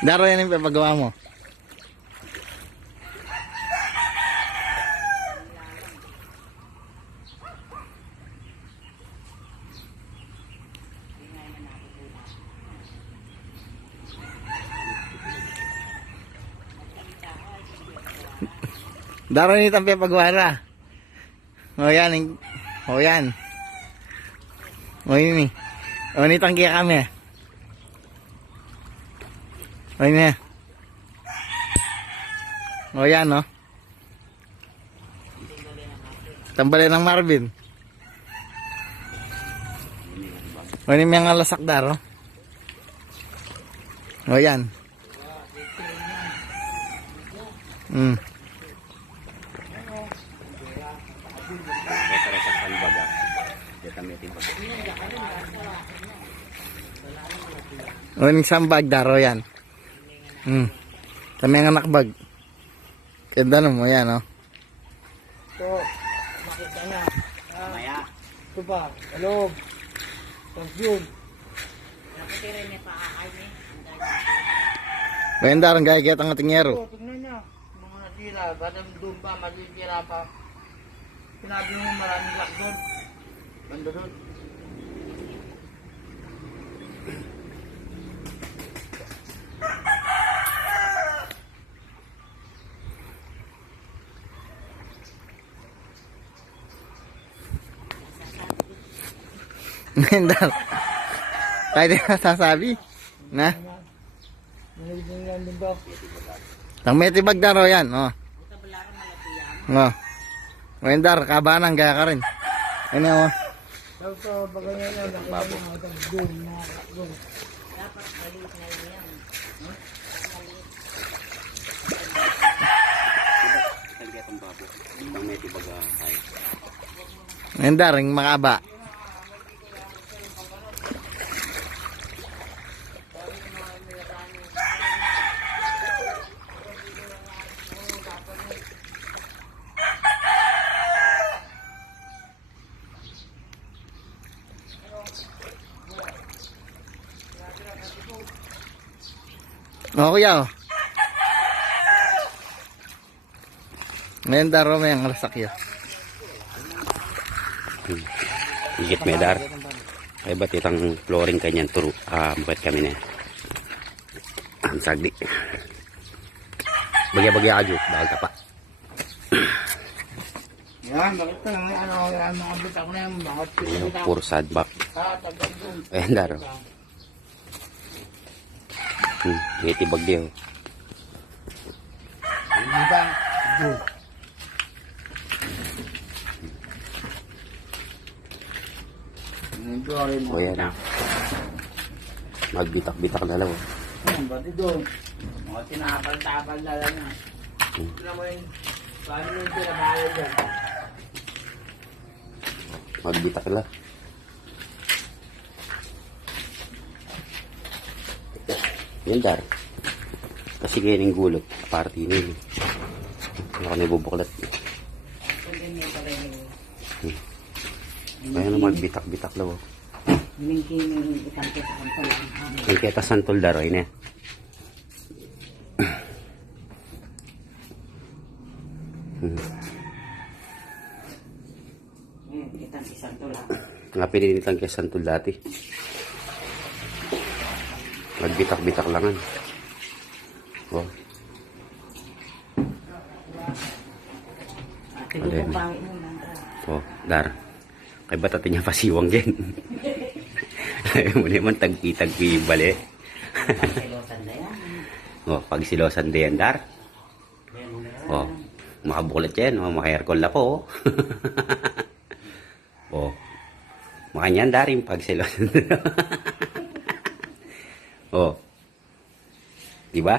Daro yan yung papagawa mo. Daro nito ang papagawa na. O yan. O yan. O yun eh. O nitang kaya kami. O yun eh. O yan o. Tambalin ng Marvin. O yun yung mga lasakdar o. O yan. O yung sambag daro yan. Kami ang nakbag. Ganda mo yan o. Ito, makita na. Maya. Ito pa, alog. Pag-yun. Nakatira niya pa akay niya. Bayan darang gaya kaya ang tingero. Ito, tingnan niya. Mga natira, badang doon pa, matitira pa. Sinabi mo maraming lak doon. Banda doon. Nendal. Kahit na sasabi. Na? Nalibing yan din ba? Tang metibag daro yan. O. O. Wendar, kabanang gaya ka rin. Ano o. Ito, bagay niya lang. Nakita mo mga doon. Doon. Dapat maliit na yan. Wendar, yung makaba. O kuya o. Ngayon daro may ang rasakyo. Higit medar. Ay ba't itang flooring kanyan turo. Bakit kami na. Ang sagdi. Bagya-bagya ajo. Dahil tapa. Yan, bakit ka naman yan, mga bitak na yan, mga pinita. Puro sadbak. Tagal doon. Ayan daro. Itibag diyo. Hindi ba? Doon. O yan. Magbitak-bitak na lang. Ayan, pati doon. Mga tinapal-tapal na lang yan. Ito naman yung, paano yung tinabayo dyan? Magbitak lang. Yan dar. Kasi ganyan yung gulot. Party na yun. Ako na ibubuklat. Kaya naman bitak-bitak lang. Hiling-hiling isang kita ang palang. Ang kita santol daroy na. Kitang isang tula. Nga pininitan kaya santol dati. Magbitak-bitak langan. Oh. Oh, dar. Kay ba't natin niya pasiwang din? Ayaw mo naman tagpi-tagpi bali. Oh, pag silosan din, dar. Oh, makabulat yan. Oh, maka-aircon na po. Oh, makanyan darin pag silosan. Oh, diba?